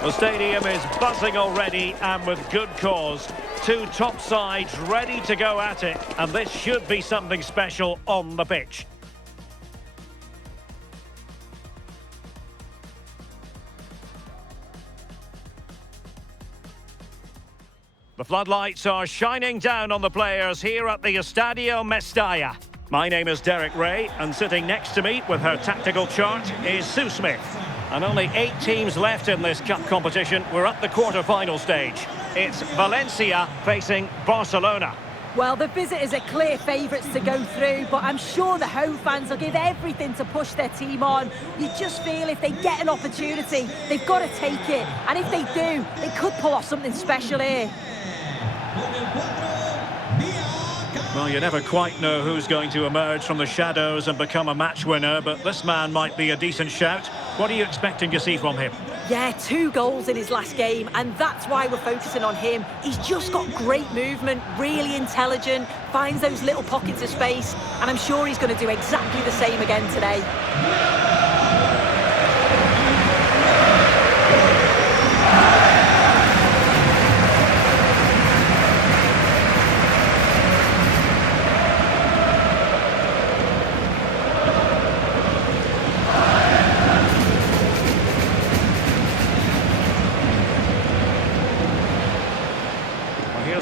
The stadium is buzzing already, and with good cause. Two top sides ready to go at it, and this should be something special on the pitch. The floodlights are shining down on the players here at the Estadio Mestalla. My name is Derek Ray, and sitting next to me with her tactical chart is Sue Smith. And only 8 teams left in this cup competition. We're at the quarter-final stage. It's Valencia facing Barcelona. Well, the visitors are clear favourites to go through, but I'm sure the home fans will give everything to push their team on. You just feel if they get an opportunity, they've got to take it. And if they do, they could pull off something special here. Well, you never quite know who's going to emerge from the shadows and become a match winner, but this man might be a decent shout. What are you expecting to see from him? Yeah, 2 goals in his last game, and that's why we're focusing on him. He's just got great movement, really intelligent, finds those little pockets of space, and I'm sure he's going to do exactly the same again today.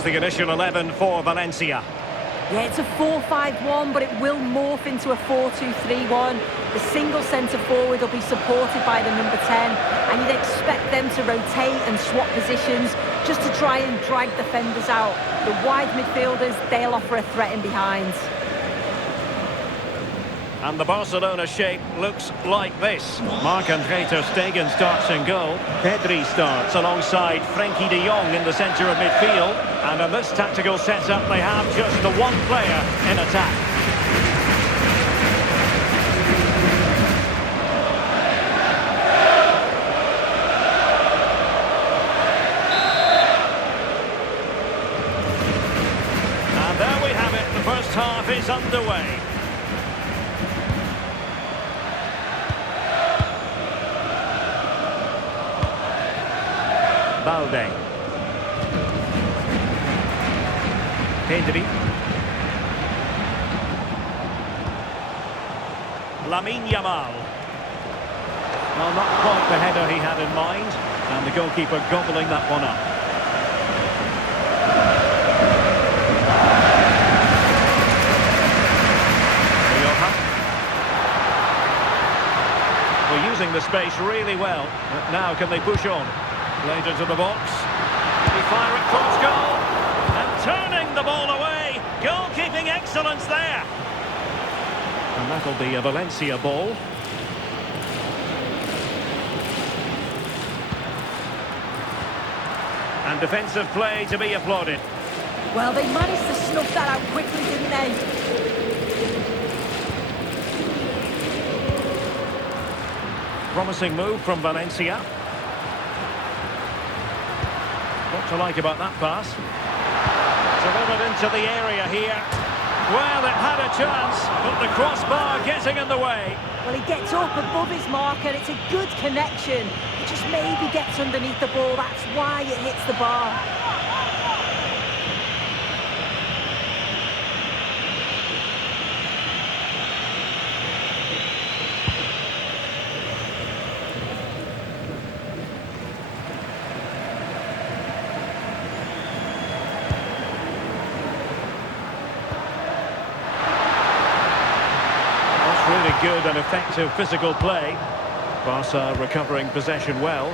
The initial 11 for Valencia. Yeah, it's a 4-5-1, but it will morph into a 4-2-3-1. The single centre forward will be supported by the number 10, and you'd expect them to rotate and swap positions just to try and drag defenders out. The wide midfielders, they'll offer a threat in behind. And the Barcelona shape looks like this. Marc-André ter Stegen starts in goal. Pedri starts alongside Frenkie de Jong in the centre of midfield. And in this tactical setup, they have just the one player in attack. And there we have it. The first half is underway. Balde. Pedri. Lamine Yamal. Well, not quite the header he had in mind, and the goalkeeper gobbling that one up. We're using the space really well, but now can they push on? Played into the box. We fire it cross goal. And turning the ball away. Goalkeeping excellence there. And that'll be a Valencia ball. And defensive play to be applauded. Well, they managed to snuff that out quickly, didn't they? Promising move from Valencia. What to like about that pass? Delivered into the area here. Well, it had a chance, but the crossbar getting in the way. Well, he gets up above his marker. It's a good connection. He just maybe gets underneath the ball. That's why it hits the bar. Really good and effective physical play. Barca recovering possession well.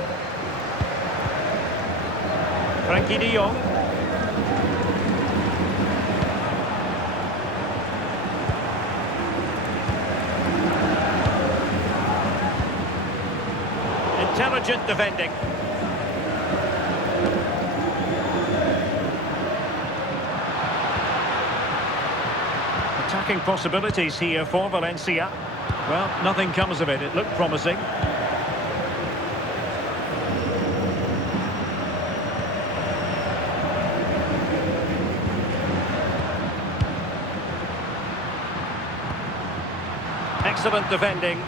Frankie de Jong. Intelligent defending. Attacking possibilities here for Valencia. Well, nothing comes of it. It looked promising. Excellent defending.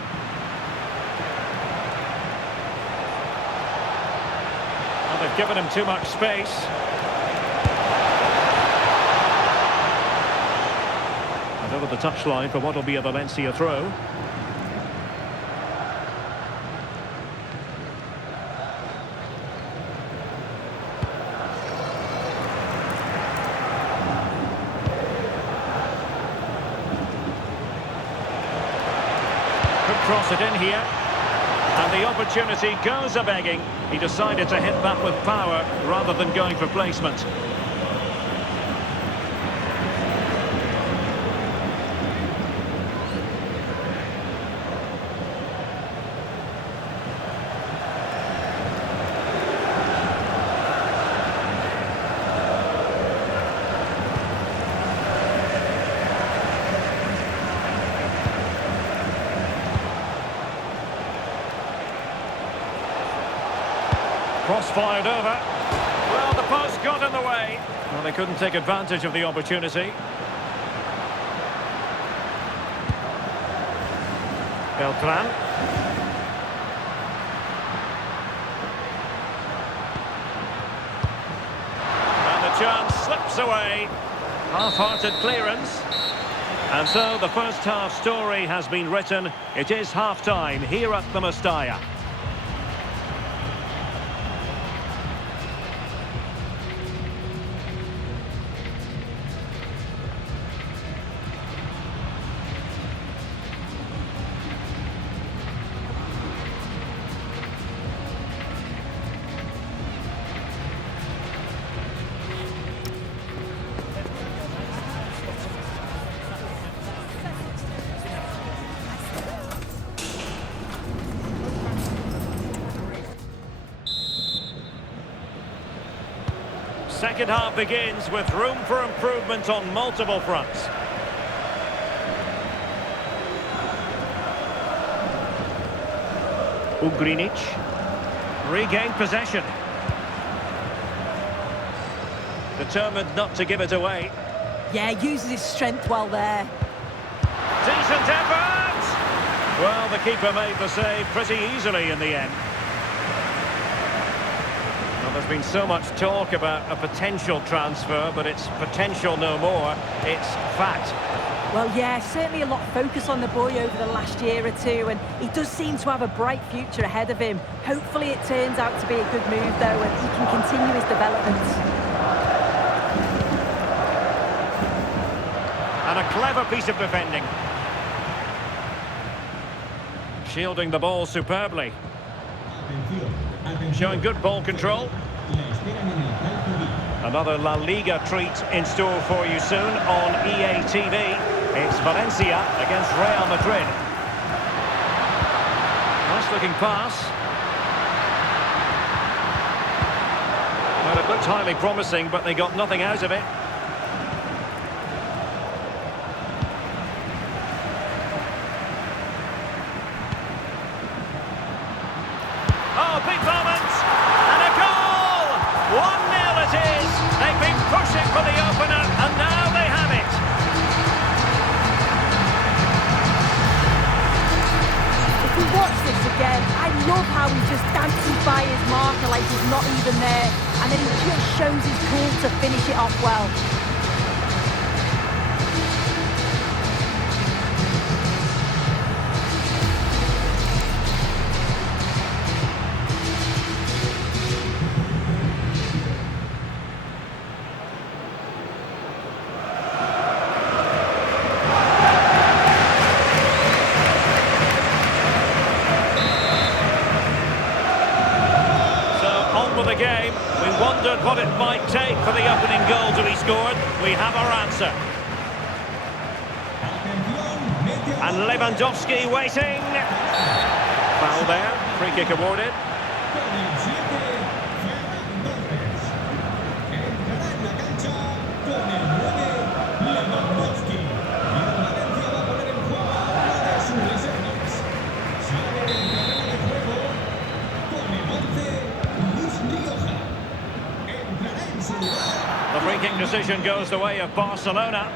Well, they've given him too much space. Over the touchline for what will be a Valencia throw. Could cross it in here. And the opportunity goes a-begging. He decided to hit that with power rather than going for placement. Cross fired over. Well, the post got in the way. Well, they couldn't take advantage of the opportunity. Beltran. And the chance slips away. Half-hearted clearance. And so the first half story has been written. It is half-time here at the Mestalla. Second half begins with room for improvement on multiple fronts. Ugrinic regained possession. Determined not to give it away. Yeah, uses his strength well there. Decent effort! Well, the keeper made the save pretty easily in the end. There's been so much talk about a potential transfer, but it's potential no more. It's fact. Well, yeah, certainly a lot of focus on the boy over the last year or two, and he does seem to have a bright future ahead of him. Hopefully it turns out to be a good move, though, and he can continue his development. And a clever piece of defending. Shielding the ball superbly. Showing good ball control. Another La Liga treat in store for you soon on EA TV. It's Valencia against Real Madrid. Nice looking pass. Well, it looked highly promising, but they got nothing out of it. Oh, big moment! And a goal! 1-0 it is! They've been pushing for the opener, marker like he's not even there, and then he just shows his cool to finish it off well. With the game, we wondered what it might take for the opening goal to be scored. We have our answer. And Lewandowski waiting. Foul there, free kick awarded. The free kick decision goes the way of Barcelona.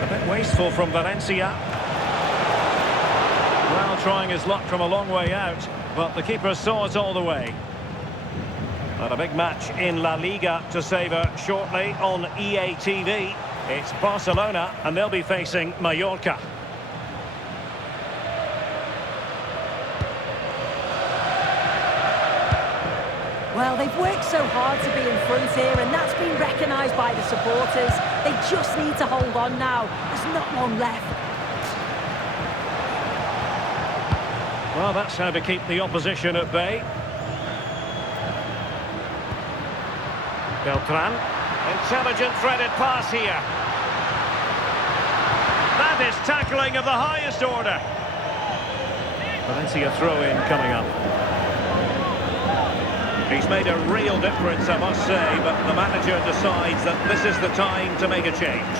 A bit wasteful from Valencia. Well, trying his luck from a long way out, but the keeper saw it all the way. And a big match in La Liga to savour shortly on EA TV. It's Barcelona, and they'll be facing Mallorca. Well, they've worked so hard to be in front here, and that's been recognised by the supporters. They just need to hold on now. There's not long left. Well, that's how to keep the opposition at bay. Beltran. Intelligent threaded pass here. That is tackling of the highest order. Valencia throw-in coming up. He's made a real difference, I must say, but the manager decides that this is the time to make a change.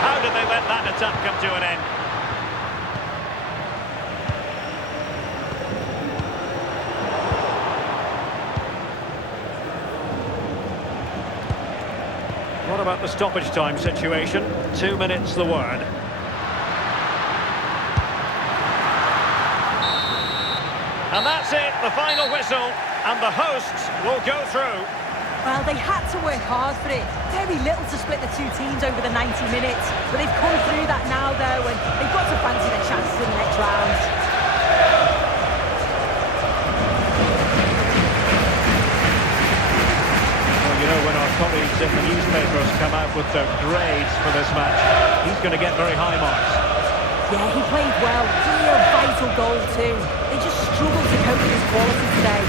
How did they let that attack come to an end? What about the stoppage time situation? 2 minutes the word. And that's it, the final whistle, and the hosts will go through. Well, they had to work hard for it. Very little to split the two teams over the 90 minutes. But they've come through that now, though, and they've got to fancy their chances in the next round. Well, you know, when our colleagues in the newspapers come out with their grades for this match, he's going to get very high marks. Yeah, he played well. Real vital goal, too. They just struggled to cope with his quality today.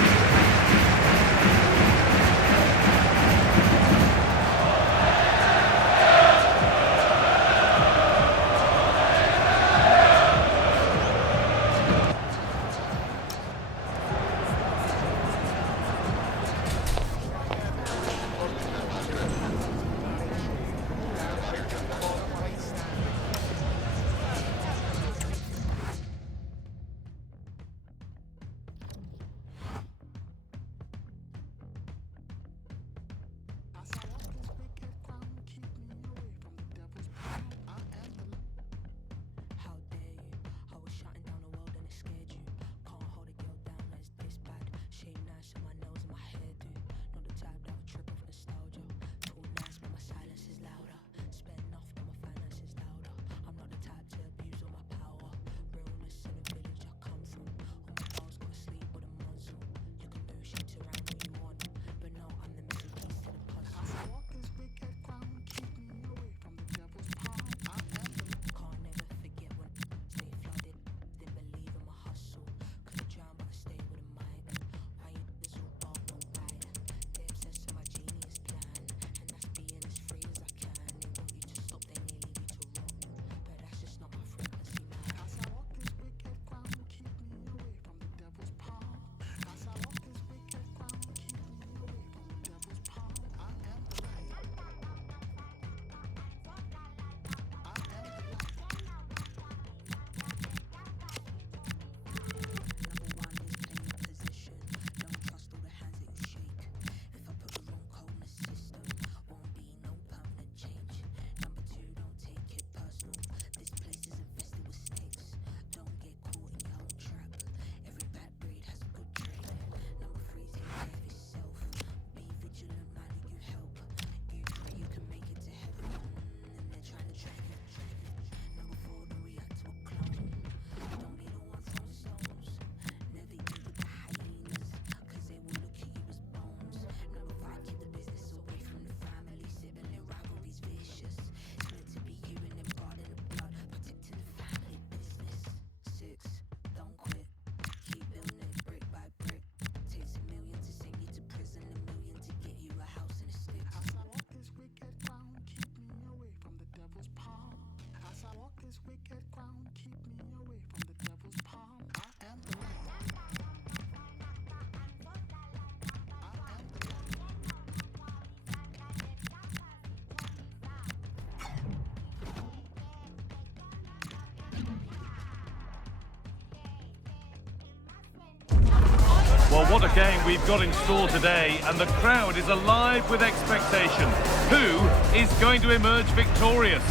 Well, what a game we've got in store today, and the crowd is alive with expectation. Who is going to emerge victorious?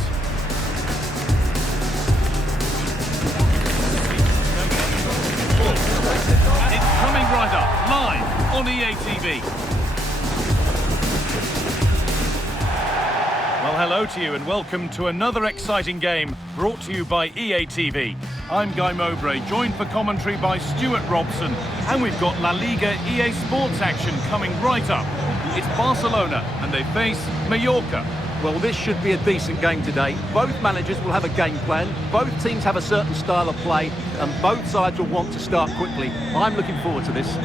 And it's coming right up, live on EA TV. Well, hello to you and welcome to another exciting game brought to you by EA TV. I'm Guy Mowbray, joined for commentary by Stuart Robson, and we've got La Liga EA Sports action coming right up. It's Barcelona and they face Mallorca. Well, this should be a decent game today. Both managers will have a game plan, both teams have a certain style of play, and both sides will want to start quickly. I'm looking forward to this.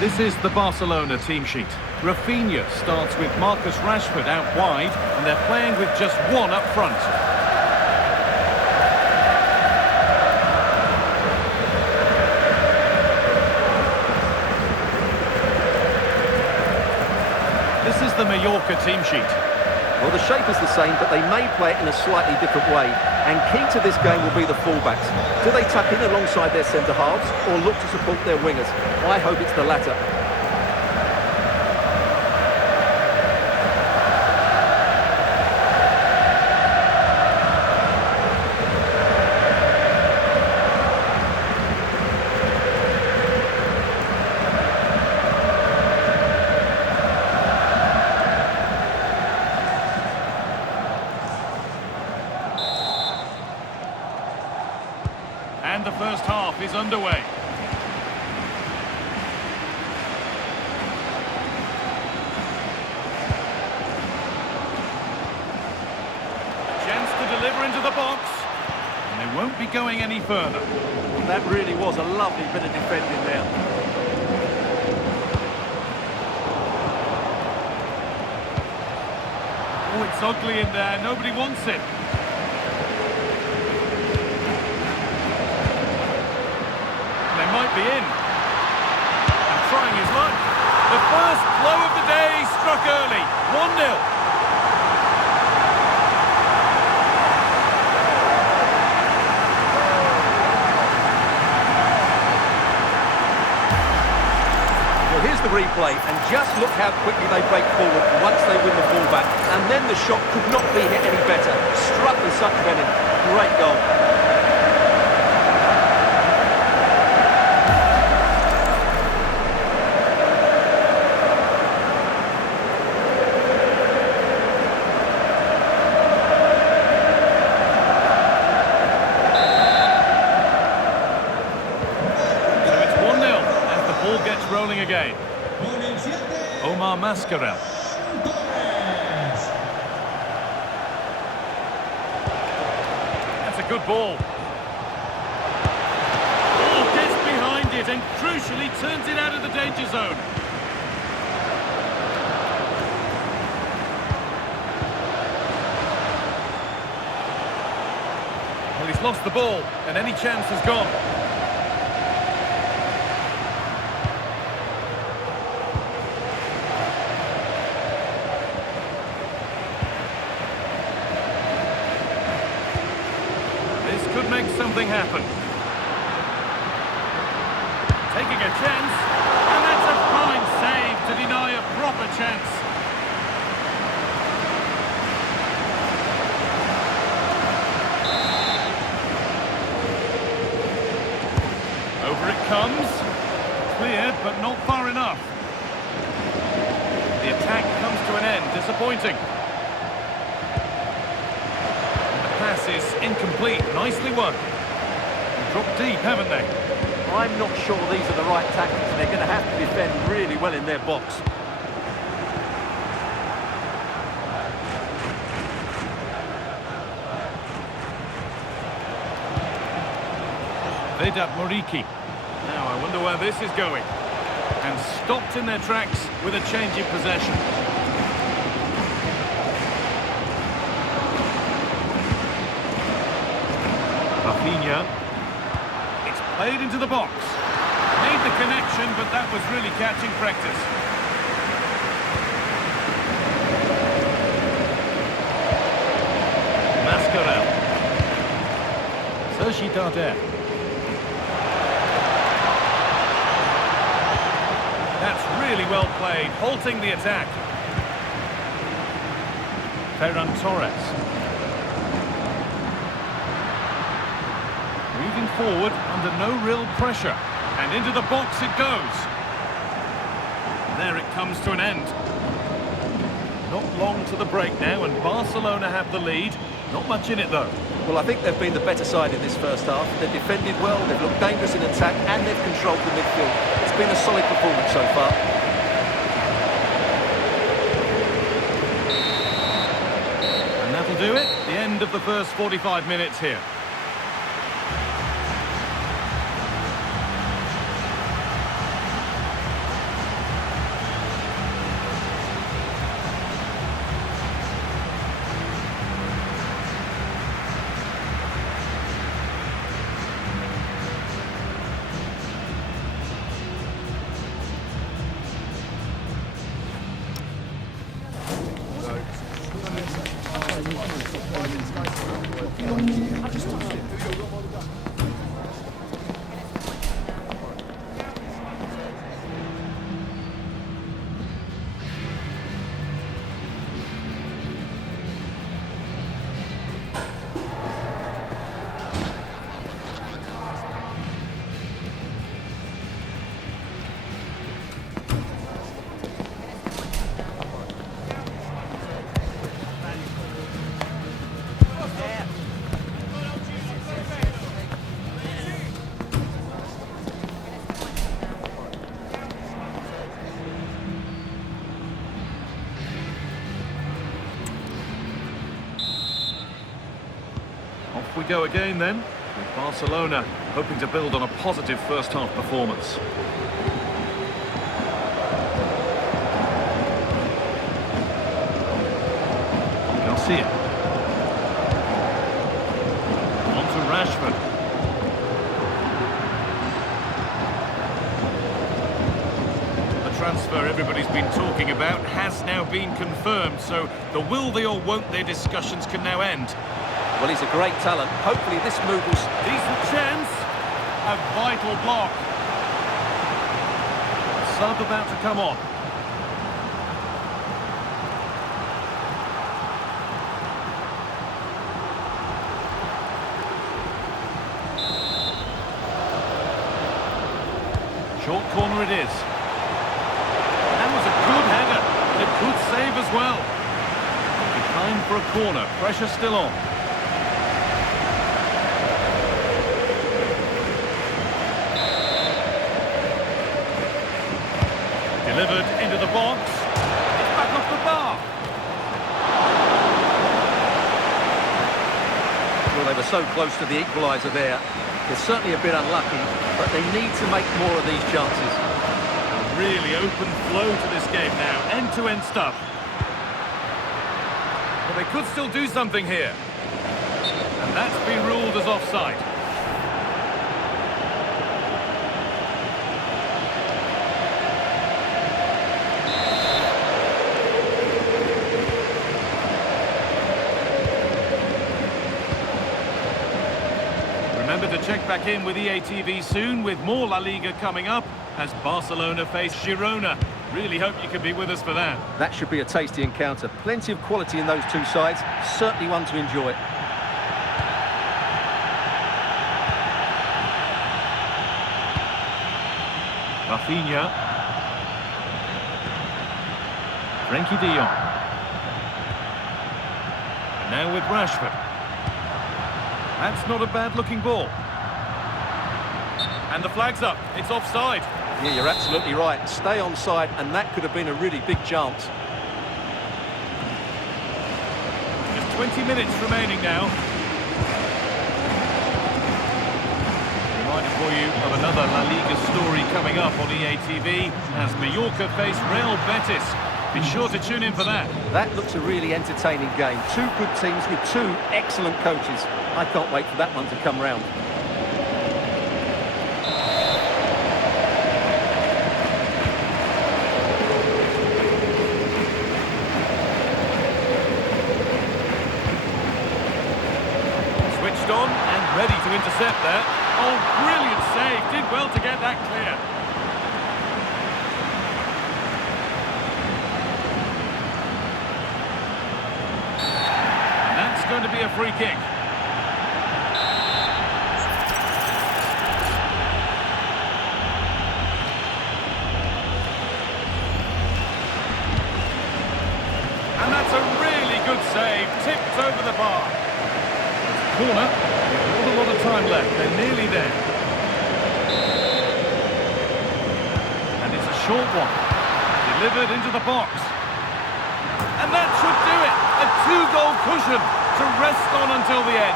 This is the Barcelona team sheet. Rafinha starts with Marcus Rashford out wide, and they're playing with just one up front. This is the Mallorca team sheet. Well, the shape is the same, but they may play it in a slightly different way. And key to this game will be the fullbacks. Do they tuck in alongside their centre-halves or look to support their wingers? I hope it's the latter. And the first half is underway. Chance to deliver into the box. And they won't be going any further. That really was a lovely bit of defending there. Oh, it's ugly in there. Nobody wants it. Might be in. And trying his luck. The first blow of the day struck early. 1-0. Well, here's the replay, and just look how quickly they break forward once they win the ball back. And then the shot could not be hit any better. Struck with such venom. Great goal. Rolling again. Omar Mascarell. That's a good ball. Oh, gets behind it and crucially turns it out of the danger zone. Well, he's lost the ball and any chance has gone. Could make something happen. Taking a chance, and that's a fine save to deny a proper chance. but not far enough. The attack comes to an end, disappointing. The pass is incomplete, nicely won. Dropped deep, haven't they? I'm not sure these are the right tactics. They're going to have to defend really well in their box. Vedat Moriki. Now I wonder where this is going. And stopped in their tracks with a change in possession. Rafinha. It's played into the box. Made the connection, but that was really catching practice. Mascarell. Sergi Darder. That's really well played, halting the attack. Ferran Torres. Moving forward under no real pressure. And into the box it goes. There it comes to an end. Not long to the break now, and Barcelona have the lead. Not much in it though. Well, I think they've been the better side in this first half. They've defended well, they've looked dangerous in attack, and they've controlled the midfield. It's been a solid performance so far. And that'll do it. The end of the first 45 minutes here. Off we go again then, with Barcelona hoping to build on a positive first half performance. Garcia. On to Rashford. The transfer everybody's been talking about has now been confirmed, so the will they or won't they discussions can now end. Well, he's a great talent. Hopefully this move will... Decent chance. A vital block. Sub about to come on. Short corner it is. That was a good header. A good save as well. Behind for a corner. Pressure still on. Delivered into the box. It's back off the bar. Well, they were so close to the equaliser there. They're certainly a bit unlucky, but they need to make more of these chances. A really open flow to this game now. End-to-end stuff. But they could still do something here. And that's been ruled as offside. Remember to check back in with EATV soon with more La Liga coming up as Barcelona face Girona. Really hope you can be with us for that. That should be a tasty encounter. Plenty of quality in those two sides. Certainly one to enjoy. Rafinha. Frenkie de Jong. And now with Rashford. That's not a bad-looking ball. And the flag's up. It's offside. Yeah, you're absolutely right. Stay on side, and that could have been a really big chance. Just 20 minutes remaining now. Reminder for you of another La Liga story coming up on EA TV as Mallorca face Real Betis. Be sure to tune in for that. That looks a really entertaining game. Two good teams with two excellent coaches. I can't wait for that one to come round. Switched on and ready to intercept there. Oh, brilliant save. Did well to get that clear. Going to be a free kick. And that's a really good save, tipped over the bar. Corner, not a lot of time left, they're nearly there. And it's a short one, delivered into the box. And that should do it, a two-goal cushion to rest on until the end.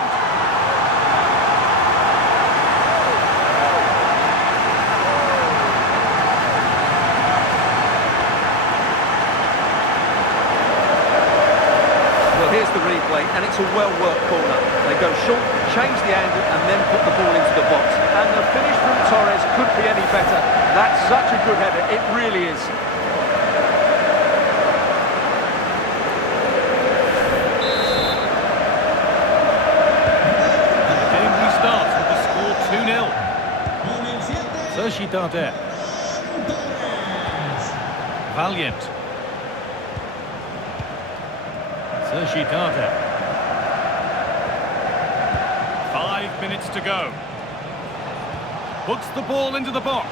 Well, here's the replay, and it's a well-worked corner. They go short, change the angle, and then put the ball into the box. And the finish from Torres could be any better. That's such a good header, it really is. HDR. Valiant. HDR. 5 minutes to go. Puts the ball into the box.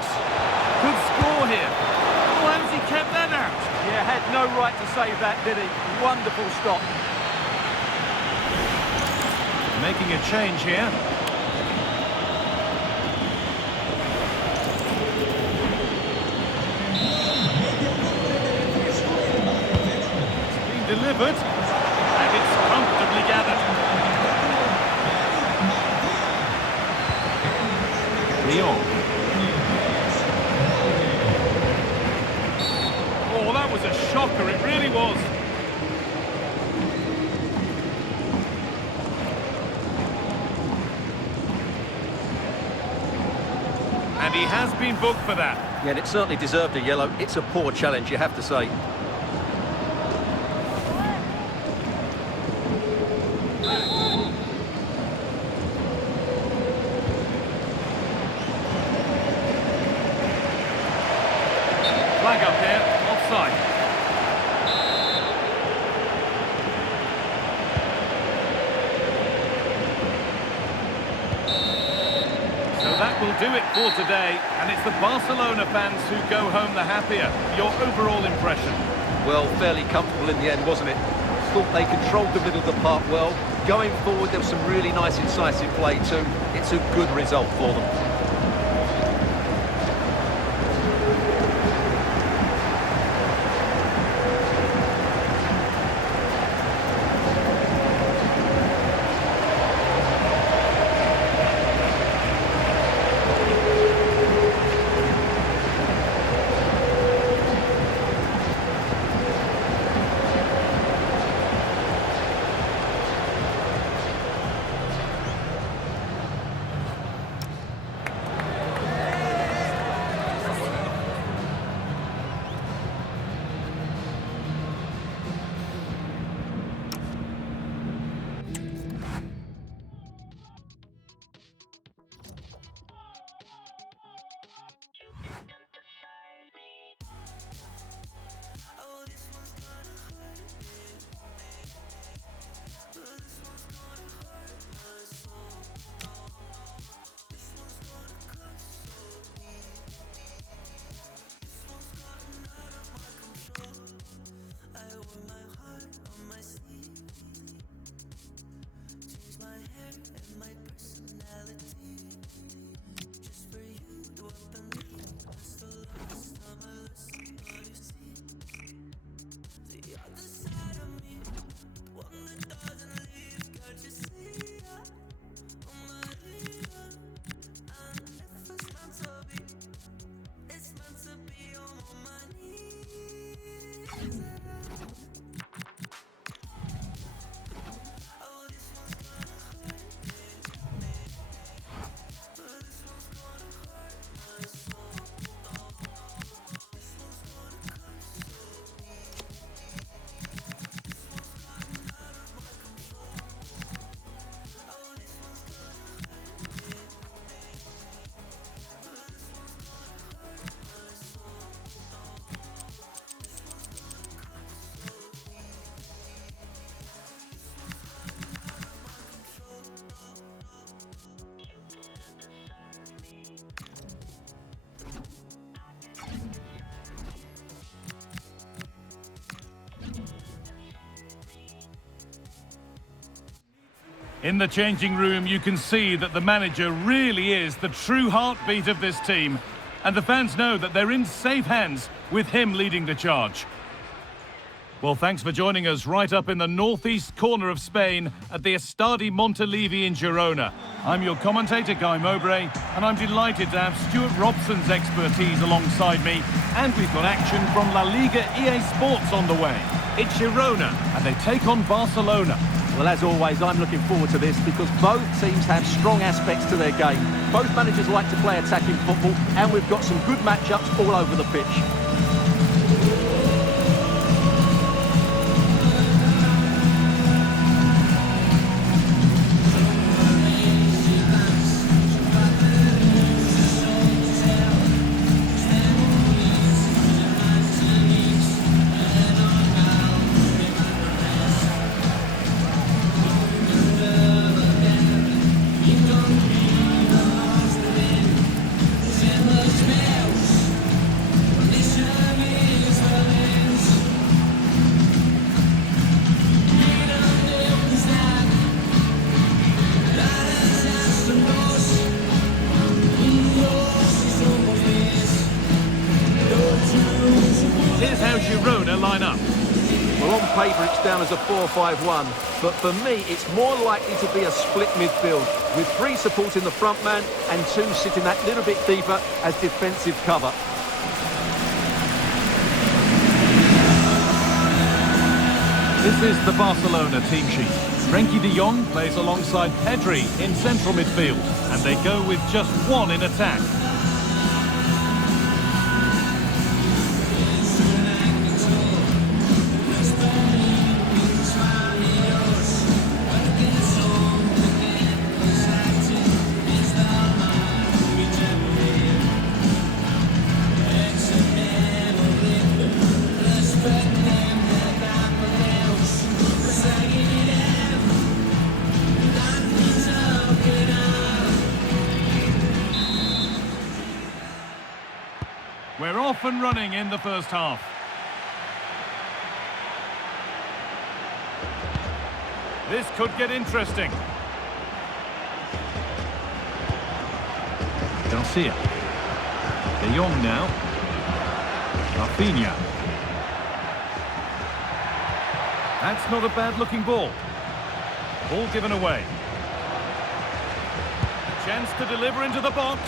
Good score here. Oh, how's he kept that out? Yeah, had no right to save that, did he? Wonderful stop. Making a change here. Delivered, and it's comfortably gathered. Lyon. Oh, that was a shocker, it really was. And he has been booked for that. Yeah, and it certainly deserved a yellow. It's a poor challenge, you have to say. Flag up here, offside. So that will do it for today, and it's the Barcelona fans who go home the happier. Your overall impression? Well, fairly comfortable in the end, wasn't it? Thought they controlled the middle of the park well. Going forward, there was some really nice incisive play too. It's a good result for them. In the changing room, you can see that the manager really is the true heartbeat of this team. And the fans know that they're in safe hands with him leading the charge. Well, thanks for joining us right up in the northeast corner of Spain at the Estadio Montilivi in Girona. I'm your commentator, Guy Mowbray, and I'm delighted to have Stuart Robson's expertise alongside me. And we've got action from La Liga EA Sports on the way. It's Girona, and they take on Barcelona. Well, as always, I'm looking forward to this because both teams have strong aspects to their game. Both managers like to play attacking football, and we've got some good matchups all over the pitch. Here's how Girona line up. Well, on paper it's down as a 4-5-1, but for me it's more likely to be a split midfield with 3 supporting the front man and 2 sitting that little bit deeper as defensive cover. This is the Barcelona team sheet. Frenkie de Jong plays alongside Pedri in central midfield, and they go with just 1 in attack. We're off and running in the first half. This could get interesting. Garcia. De Jong now. Rafinha. That's not a bad-looking ball. Ball given away. A chance to deliver into the box.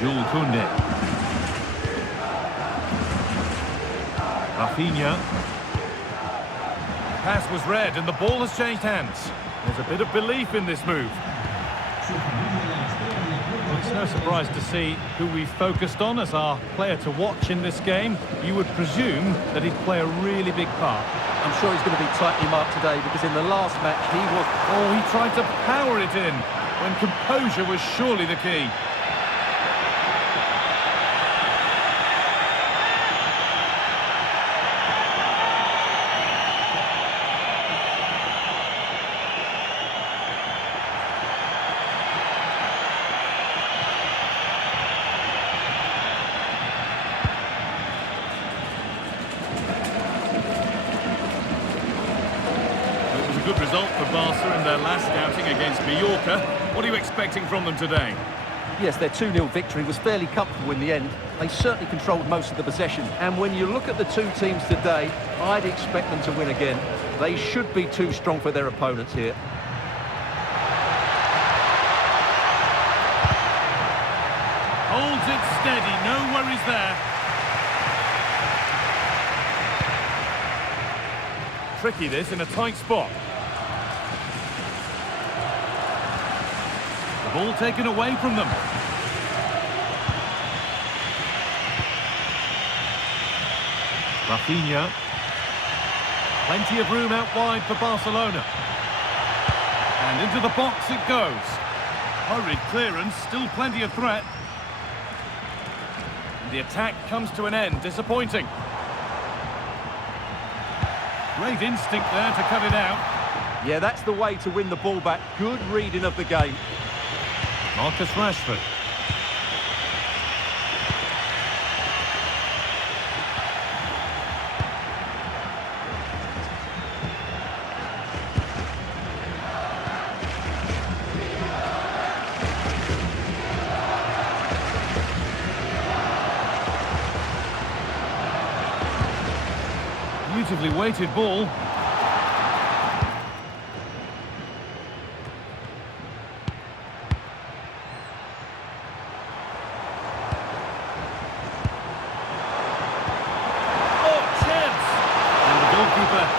Jules Koundé. Rafinha. Pass was read and the ball has changed hands. There's a bit of belief in this move. Well, it's no surprise to see who we focused on as our player to watch in this game. You would presume that he'd play a really big part. I'm sure he's going to be tightly marked today because in the last match he was... Oh, he tried to power it in when composure was surely the key. good result for Barca in their last outing against Mallorca. What are you expecting from them today? Yes, their 2-0 victory was fairly comfortable in the end. They certainly controlled most of the possession. And when you look at the two teams today, I'd expect them to win again. They should be too strong for their opponents here. Holds it steady, no worries there. Tricky this in a tight spot. The ball taken away from them. Rafinha. Plenty of room out wide for Barcelona. And into the box it goes. Hurried clearance, still plenty of threat. And the attack comes to an end, disappointing. Great instinct there to cut it out. Yeah, that's the way to win the ball back. Good reading of the game. Marcus Rashford. Beautifully weighted ball.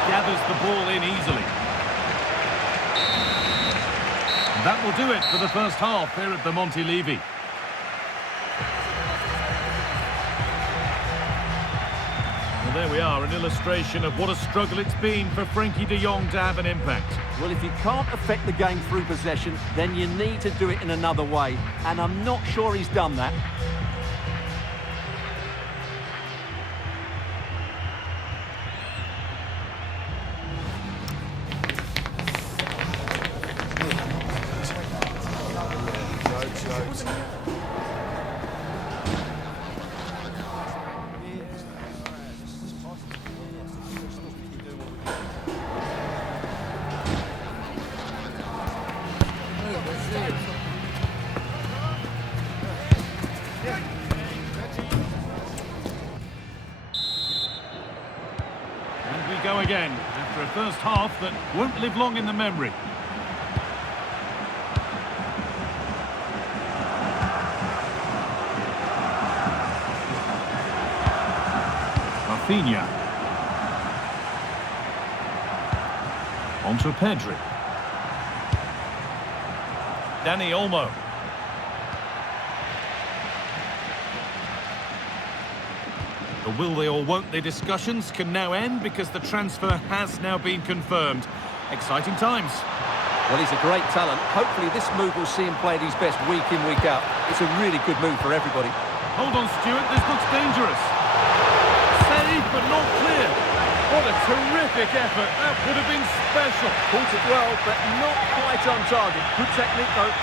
Gathers the ball in easily. And that will do it for the first half here at the Montilivi. Well, there we are, an illustration of what a struggle it's been for Frenkie de Jong to have an impact. Well, if you can't affect the game through possession, then you need to do it in another way. And I'm not sure he's done that. Go again after a first half that won't live long in the memory. Rafinha. On to Pedri. Dani Olmo. The will they or won't they discussions can now end because the transfer has now been confirmed. Exciting times. Well, he's a great talent. Hopefully this move will see him play at his best week in, week out. It's a really good move for everybody. Hold on, Stuart, this looks dangerous. Saved, but not clear. What a terrific effort. That would have been special. Caught it well, but not quite on target. Good technique, though.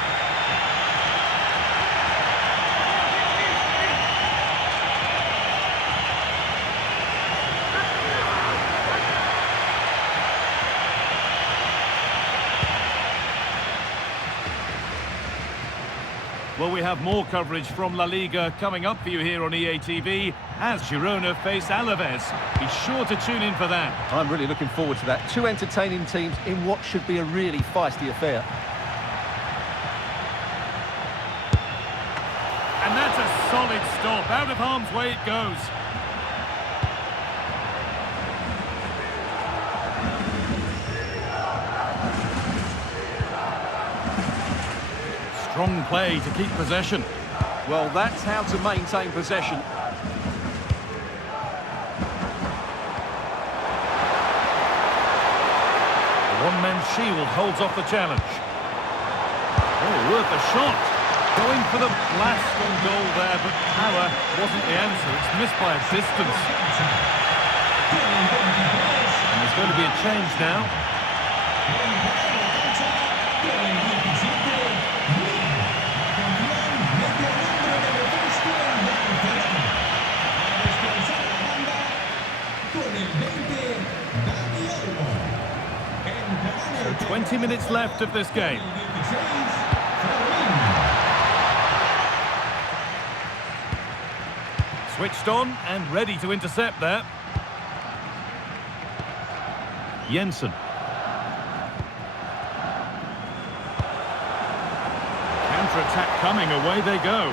Well, we have more coverage from La Liga coming up for you here on EA TV as Girona face Alaves. Be sure to tune in for that. I'm really looking forward to that. Two entertaining teams in what should be a really feisty affair. And that's a solid stop. Out of harm's way it goes. Strong play to keep possession. Well, that's how to maintain possession. The one-man shield holds off the challenge. Oh, worth a shot. Going for the blast on goal there, but power wasn't the answer. It's missed by a distance. And there's going to be a change now. So 20 minutes left of this game. Switched on and ready to intercept there. Jensen. Counter-attack coming, away they go.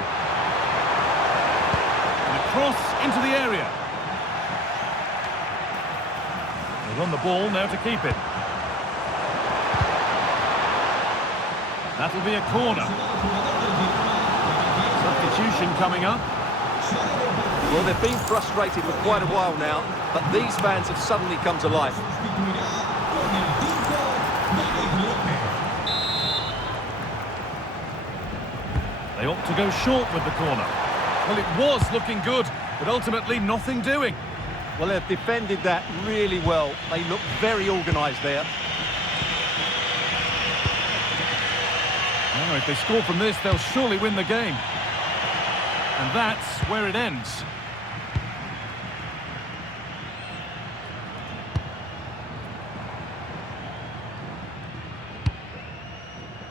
And a cross into the area. They're on the ball now to keep it. That'll be a corner. Substitution coming up. Well, they've been frustrated for quite a while now, but these fans have suddenly come to life. They opt to go short with the corner. Well, it was looking good, but ultimately nothing doing. Well, they've defended that really well. They look very organised there. Now, if they score from this, they'll surely win the game. And that's where it ends.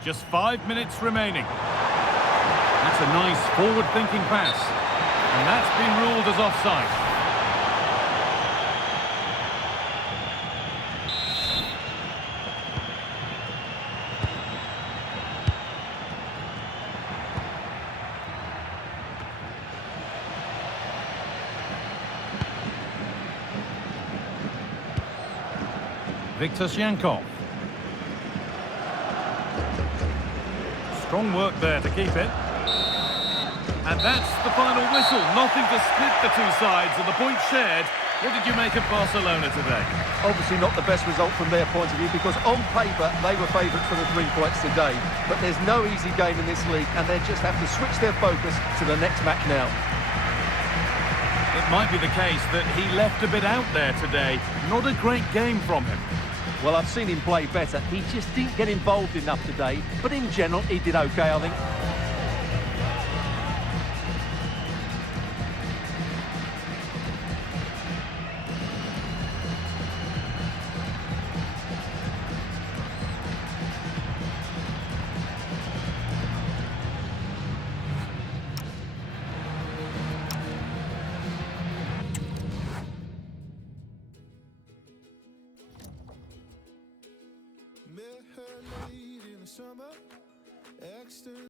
Just 5 minutes remaining. That's a nice forward-thinking pass. And that's been ruled as offside. Victor Shankov. Strong work there to keep it. And that's the final whistle. Nothing to split the two sides, and the point shared. What did you make of Barcelona today? Obviously not the best result from their point of view, because on paper they were favourites for the 3 points today. But there's no easy game in this league, and they just have to switch their focus to the next match now. It might be the case that he left a bit out there today. Not a great game from him. Well, I've seen him play better. He just didn't get involved enough today, but in general he did okay, I think. Met her late in the summer,